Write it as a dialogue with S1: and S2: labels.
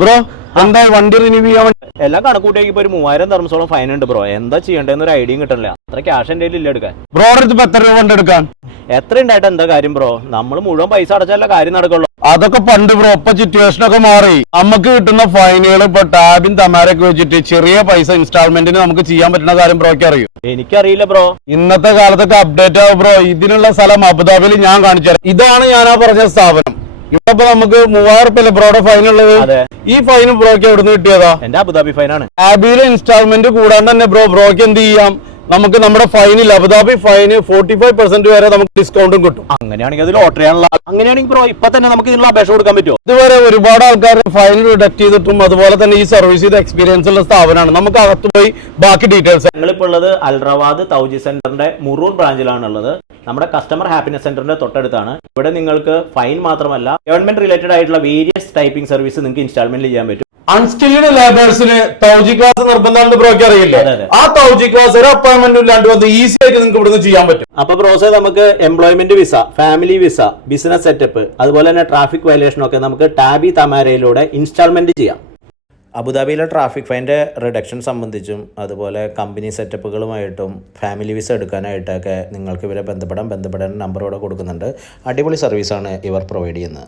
S1: Bro എന്താ വണ്ടി renew ചെയ്യാൻ
S2: എല്ലാം കണക്കൂട്ടിയാക്കി ഇപ്പൊ ഒരു മൂവായിരം തെർമസോളം ഫൈൻ ഉണ്ട് ബ്രോ എന്താ ചെയ്യേണ്ടതെന്ന് ഒരു ഐഡിയയും കിട്ടണില്ല. അത്ര ക്യാഷ് എന്റെ ഇല്ല എടുക്കാൻ.
S1: ബ്രോ ഇപ്പൊ എത്ര രൂപ വണ്ടി എടുക്കാൻ?
S2: എത്ര ഉണ്ടായിട്ട് എന്താ കാര്യം ബ്രോ നമ്മൾ മുഴുവൻ പൈസ അടച്ചാലേ കാര്യം നടക്കുള്ളൂ.
S1: അതൊക്കെ പണ്ട് ബ്രോ ഇപ്പൊ സിറ്റുവേഷൻ ഒക്കെ മാറി. നമുക്ക് കിട്ടുന്ന ഫൈനുകൾ ഇപ്പൊ ടാബിൻ തമാരൊക്കെ വെച്ചിട്ട് ചെറിയ പൈസ ഇൻസ്റ്റാൾമെന്റിന് നമുക്ക് ചെയ്യാൻ പറ്റുന്ന കാര്യം ബ്രോയ്ക്ക് അറിയൂ.
S2: എനിക്കറിയില്ല ബ്രോ
S1: ഇന്നത്തെ കാലത്തൊക്കെ അപ്ഡേറ്റ് ആവും ബ്രോ ഇതിനുള്ള സ്ഥലം അബുദാബിയിൽ ഞാൻ കാണിച്ചു ഇതാണ് ഞാൻ ആ പറഞ്ഞ സ്ഥാപനം. ഇവിടെ ഇപ്പൊ നമുക്ക് മൂവായിരം റുപ്യല്ലേ ബ്രോയുടെ ഫൈൻ ഉള്ളത്? ഈ ഫൈൻ ബ്രോക്ക് എവിടുന്ന് കിട്ടിയതാ?
S2: എന്റെ അബുദാബി ഫൈനാണ്
S1: ആബിയിലെ ഇൻസ്റ്റാൾമെന്റ് കൂടാണ്ട് തന്നെ ബ്രോ ബ്രോക്ക് എന്ത് ചെയ്യാം? നമുക്ക് നമ്മുടെ ഫൈനിൽ അബുദാബി ഫൈന് ഫോർട്ടി ഫൈവ് പെർസെന്റ് വരെ നമുക്ക് ഡിസ്കൗണ്ടും കിട്ടും.
S2: അങ്ങനെയാണെങ്കിൽ അതിൽ ലോട്ടറി ആണല്ലോ. അങ്ങനെയാണെങ്കിൽ ബ്രോ ഇപ്പൊ തന്നെ നമുക്ക് ഇതിനുള്ള അപേക്ഷ കൊടുക്കാൻ പറ്റുമോ?
S1: ഇതുവരെ ഒരുപാട് ആൾക്കാർ ഫൈൻ റിഡക്ട് ചെയ്തിട്ടും അതുപോലെ തന്നെ ഈ സർവീസ് ചെയ്ത എക്സ്പീരിയൻസ് ഉള്ള സ്ഥാപനമാണ്. നമുക്ക് അകത്ത് പോയി ബാക്കി ഡീറ്റെയിൽസ്
S2: ഞങ്ങളിപ്പോൾ ഉള്ളത് അൽറവാദ് തൗജി സെന്ററിന്റെ മുറൂർ ബ്രാഞ്ചിലാണ് ഉള്ളത് നമ്മുടെ കസ്റ്റമർ ഹാപ്പിനെസ് സെന്ററിന്റെ തൊട്ടടുത്താണ്. ഇവിടെ നിങ്ങൾക്ക് ഫൈൻ മാത്രമല്ല ഗവൺമെന്റ് റിലേറ്റഡ് ആയിട്ടുള്ള വേരിയസ് ടൈപ്പിംഗ് സർവീസ് നിങ്ങൾക്ക് ഇൻസ്റ്റാൾമെന്റ് ചെയ്യാൻ പറ്റും.
S1: അൺസ്കിൽഡ് ലേബേഴ്സിന് തൗജി ക്ലാസ് നിർബന്ധമാണെന്ന് ബ്രോക്ക് അറിയില്ലേ. ആ തൗജി ക്ലാസ് ഒരു അപ്പോയിന്റ്മെന്റ് ഇല്ലാണ്ട് വന്ന് ഈസി ആയിട്ട് നിങ്ങൾക്ക് ഇവിടുന്ന് ചെയ്യാൻ പറ്റും.
S2: അപ്പൊ പ്രോസസ് നമുക്ക് employment visa family visa business setup അതുപോലെ തന്നെ ട്രാഫിക് വയലേഷൻ ഒക്കെ നമുക്ക് ടാബി തമാരയിലൂടെ ഇൻസ്റ്റാൾമെന്റ് ചെയ്യാം. അബുദാബിയിലെ ട്രാഫിക് ഫൈന്റെ റിഡക്ഷൻ സംബന്ധിച്ചും അതുപോലെ കമ്പനി സെറ്റപ്പുകളുമായിട്ടും ഫാമിലി വിസ എടുക്കാനായിട്ടൊക്കെ നിങ്ങൾക്ക് ഇവരെ ബന്ധപ്പെടാം ബന്ധപ്പെടാൻ നമ്പർ ഇവിടെ കൊടുക്കുന്നുണ്ട്. അടിപൊളി സർവീസാണ് ഇവർ പ്രൊവൈഡ് ചെയ്യുന്നത്.